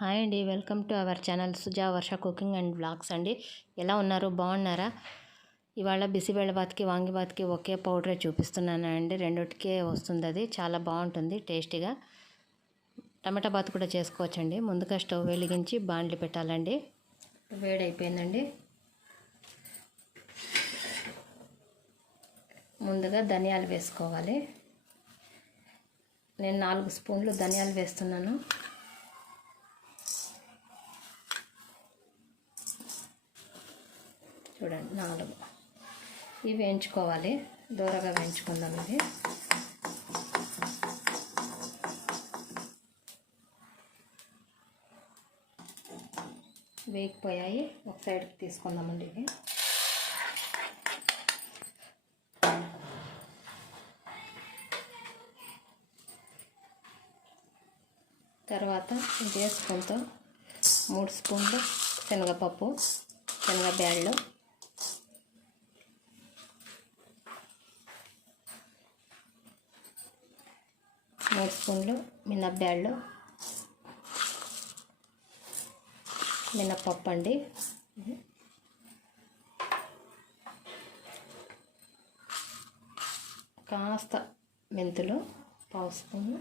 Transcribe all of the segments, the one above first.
Hi అండి, welcome to our channel Suja Varsha cooking and vlogs అండి. ఎలా ఉన్నారు? బాగున్నారా? ఇవాళ బిసిబెళబాత్కి వాంగిబాత్కి ఒకే పౌడరే చూపిస్తున్నాను అండి. రెండిటికే వస్తుంది, అది చాలా బాగుంటుంది టేస్టీగా. టమాటా బాత్ కూడా చేసుకోవచ్చండి. ముందుగా స్టవ్ వెలిగించి బాండ్లి పెట్టాలండి. వేడైపోయిందండి. ముందుగా ధనియాలు వేసుకోవాలి. నేను 4 స్పూన్లు ధనియాలు వేస్తున్నాను. చూడండి 4. ఇవి వేయించుకోవాలి, దూరగా వేయించుకుందాం. ఇది వేగిపోయాయి, ఒక సైడ్కి తీసుకుందామండి. ఇది తర్వాత ఇదే స్పూన్తో 3 స్పూన్లు శనగపప్పు, శనగబ్యాళ్ళు, 3 స్పూన్లు మినప్బ్యాళ్ళు, మినప్పప్పు అండి. కాస్త మెంతులు 1/2 స్పూను,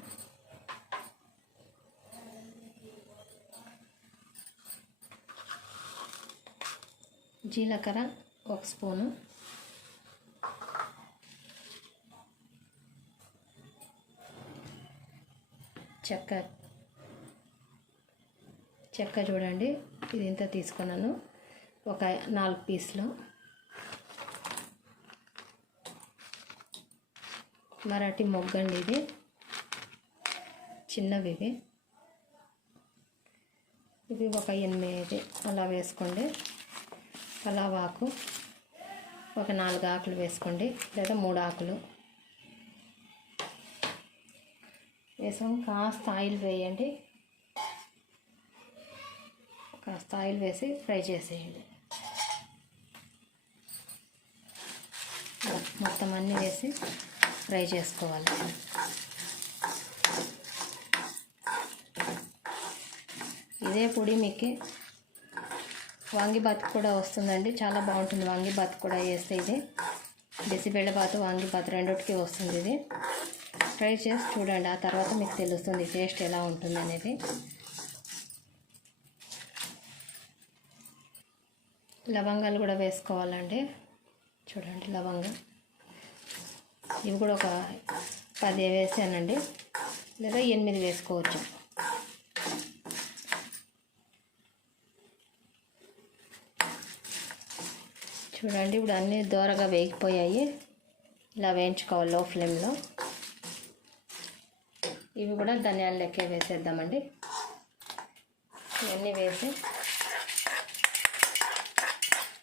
జీలకర్ర 1 స్పూను, చెక్క చూడండి, ఇది ఇంత తీసుకున్నాను, ఒక 4 పీసులు. మరాఠీ మొగ్గండి, ఇది చిన్నవి. ఇవి ఒక 8 అలా వేసుకోండి. పలావాకు ఒక 4 ఆకులు వేసుకోండి, లేదా 3 ఆకులు వేసాం. కాస్త ఆయిల్ వేయండి, కాస్త ఆయిల్ వేసి ఫ్రై చేసేయండి. మొత్తం అన్నీ వేసి ఫ్రై చేసుకోవాలి. ఇదే పొడి మీకు వాంగిబాత్ కూడా వస్తుందండి, చాలా బాగుంటుంది. వాంగిబాత్ కూడా వేస్తే ఇది బిసిబెళబాత్ వాంగిబాత్ రెండిటికి వస్తుంది. ఇది ట్రై చేసి చూడండి, ఆ తర్వాత మీకు తెలుస్తుంది టేస్ట్ ఎలా ఉంటుంది అనేది. లవంగాలు కూడా వేసుకోవాలండి. చూడండి లవంగం, ఇవి కూడా ఒక 10 వేసానండి, లేదా 8 వేసుకోవచ్చు. చూడండి ఇప్పుడు అన్నీ దోరగా వేగిపోయాయి. ఇలా వేయించుకోవాలి లో ఫ్లేమ్లో. ఇవి కూడా ధనియాలు లెక్కే వేసేద్దామండి. ఇవన్నీ వేసి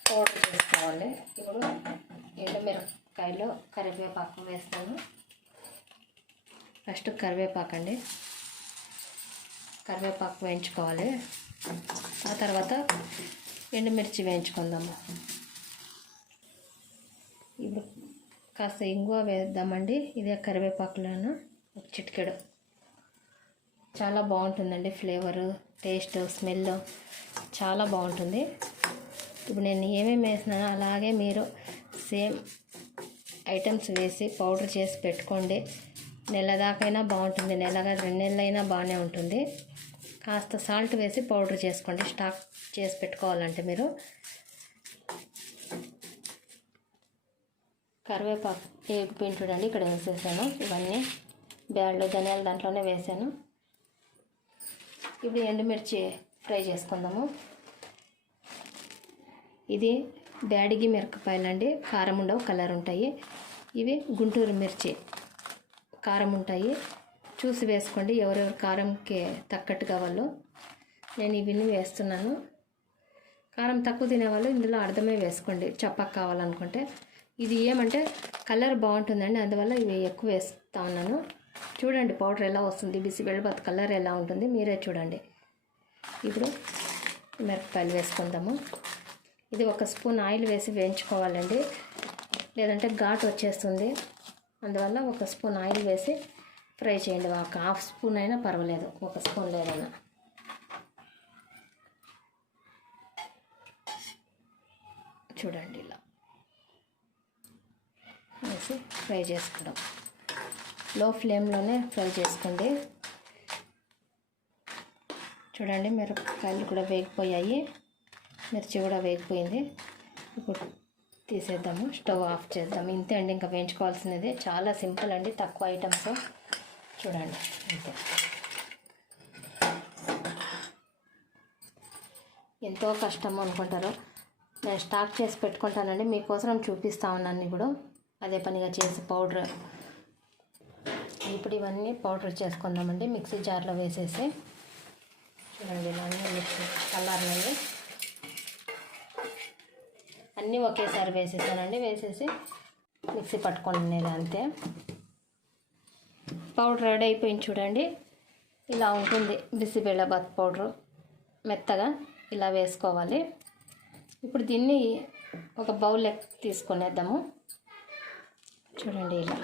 పౌడర్ చేసుకోవాలి. ఇప్పుడు ఎండుమిరపకాయలు, కరివేపాకు వేస్తాను. ఫస్ట్ కరివేపాకు అండి, కరివేపాకు వేయించుకోవాలి. ఆ తర్వాత ఎండుమిర్చి వేయించుకుందాము. ఇప్పుడు కాస్త ఇంగువ వేద్దామండి. ఇదే కరివేపాకులోను ఒక చిటికెడు. చాలా బాగుంటుందండి, ఫ్లేవరు, టేస్ట్, స్మెల్ చాలా బాగుంటుంది. ఇప్పుడు నేను ఏమేమి వేసినానో అలాగే మీరు సేమ్ ఐటమ్స్ వేసి పౌడర్ చేసి పెట్టుకోండి. నెల దాకైనా బాగుంటుంది, నెలగా 2 నెలలైనా బాగానే ఉంటుంది. కాస్త సాల్ట్ వేసి పౌడర్ చేసుకోండి, స్టాక్ చేసి పెట్టుకోవాలంటే మీరు. కరివేపాకు వేగిపోయింది చూడండి, ఇక్కడ వేసేసాను. ఇవన్నీ బ్యాళ్ళు, ధనియాలు దాంట్లోనే వేసాను. ఇప్పుడు ఎండుమిర్చి ఫ్రై చేసుకుందాము. ఇది బ్యాడిగి మిరపకాయలు అండి, కారం ఉండవు, కలర్ ఉంటాయి. ఇవి గుంటూరు మిర్చి, కారం ఉంటాయి. చూసి వేసుకోండి, ఎవరెవరు కారంకి తగ్గట్టు కావాలో. నేను ఇవన్నీ వేస్తున్నాను. కారం తక్కువ తినేవాళ్ళు ఇందులో అర్థమే వేసుకోండి, చప్పక కావాలనుకుంటే. ఇది ఏమంటే కలర్ బాగుంటుందండి, అందువల్ల ఇవి ఎక్కువ వేస్తూ ఉన్నాను. చూడండి పౌడర్ ఎలా వస్తుంది, బిసిబెళబాత్ కలర్ ఎలా ఉంటుంది మీరే చూడండి. ఇప్పుడు మిరపకాయలు వేసుకుందాము. ఇది 1 స్పూన్ ఆయిల్ వేసి వేయించుకోవాలండి, లేదంటే ఘాటు వచ్చేస్తుంది. అందువల్ల 1 స్పూన్ ఆయిల్ వేసి ఫ్రై చేయండి. ఒక హాఫ్ స్పూన్ అయినా పర్వాలేదు, 1 స్పూన్ లేదైనా. చూడండి ఇలా వేసి ఫ్రై చేసుకోవడం. లో ఫ్లేమ్లోనే ఫ్రై చేసుకోండి. చూడండి మిరపకాయలు కూడా వేగిపోయాయి, మిర్చి కూడా వేగిపోయింది. ఇప్పుడు తీసేద్దాము, స్టవ్ ఆఫ్ చేద్దాము. ఇంతే అండి, ఇంకా వేయించుకోవాల్సినది చాలా సింపుల్ అండి, తక్కువ ఐటమ్స్. చూడండి అంతే. ఎంతో కష్టం అనుకుంటారు, నేను స్టాక్ చేసి పెట్టుకుంటానండి, మీకోసం చూపిస్తా ఉన్నాను కూడా అదే పనిగా చేసి పౌడర్. ఇప్పుడు ఇవన్నీ పౌడర్ చేసుకుందామండి, మిక్సీ జార్లో వేసేసి. చూడండి ఇలా అన్నీ మిక్సీ చల్లారినవి అన్నీ ఒకేసారి వేసేసానండి. వేసేసి మిక్సీ పట్టుకునేది అంతే. పౌడర్ రెడీ అయిపోయింది చూడండి, ఇలా ఉంటుంది. బిసిబెళ్ళబాత్ పౌడరు మెత్తగా ఇలా వేసుకోవాలి. ఇప్పుడు దీన్ని ఒక బౌల్ తీసుకునేద్దాము. చూడండి ఇలా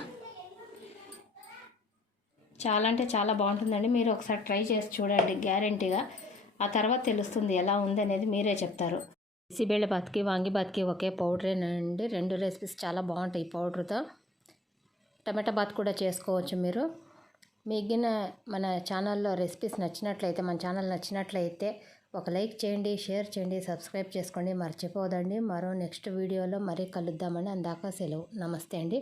చాలా అంటే చాలా బాగుంటుందండి, మీరు ఒకసారి ట్రై చేసి చూడండి, గ్యారెంటీగా. ఆ తర్వాత తెలుస్తుంది ఎలా ఉంది అనేది, మీరే చెప్తారు. బిసిబెళ్ళబాత్కి వాంగిబాత్కి ఒకే పౌడరేనండి, 2 రెసిపీస్ చాలా బాగుంటాయి. ఈ పౌడర్తో టమాటా బాత్ కూడా చేసుకోవచ్చు మీరు. మిగిలిన మన ఛానల్లో రెసిపీస్ నచ్చినట్లయితే, మన ఛానల్ నచ్చినట్లయితే ఒక లైక్ చేయండి, షేర్ చేయండి, సబ్స్క్రైబ్ చేసుకోండి, మర్చిపోదండి. మరో నెక్స్ట్ వీడియోలో మరీ కలుద్దామని, అందాక సెలవు. నమస్తే అండి.